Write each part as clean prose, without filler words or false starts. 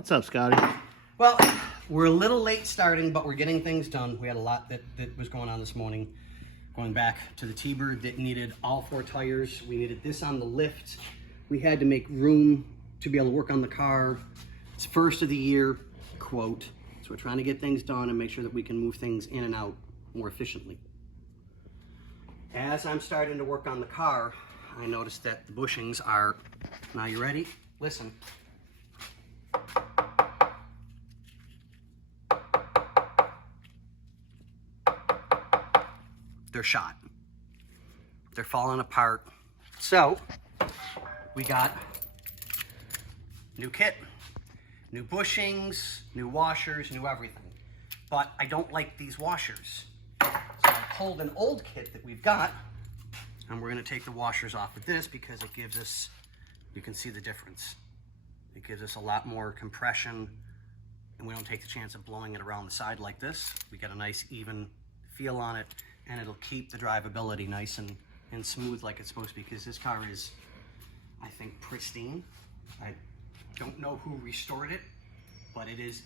What's up, Scotty? Well, we're a little late starting, but we're getting things done. We had a lot that was going on this morning. Going back to the T-Bird that needed all 4 tires. We needed this on the lift. We had to make room to be able to work on the car. It's first of the year, quote. So we're trying to get things done and make sure that we can move things in and out more efficiently. As I'm starting to work on the car, I noticed that the bushings are, now you ready? Listen. They're shot. They're falling apart. So we got new kit, new bushings, new washers, new everything. But I don't like these washers. So I pulled an old kit that we've got, and we're gonna take the washers off with this because it gives us, you can see the difference. It gives us a lot more compression, and we don't take the chance of blowing it around the side like this. We get a nice even feel on it, and it'll keep the drivability nice and smooth like it's supposed to be, because this car is, I think, pristine. I don't know who restored it, but it is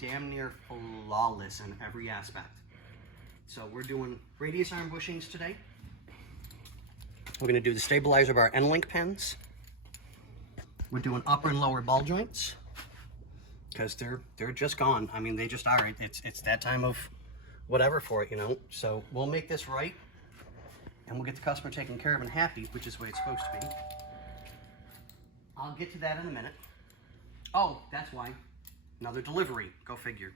damn near flawless in every aspect. So we're doing radius arm bushings today. We're gonna do the stabilizer bar end link pins. We're doing upper and lower ball joints, because they're just gone. I mean, they just are. It's that time of whatever for it, you know. So we'll make this right, and we'll get the customer taken care of and happy, which is the way it's supposed to be. I'll get to that in a minute. Oh, that's why. Another delivery, go figure.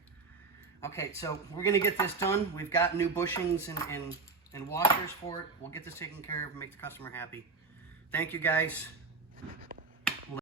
Okay, so we're gonna get this done. We've got new bushings and washers for it. We'll get this taken care of and make the customer happy. Thank you, guys.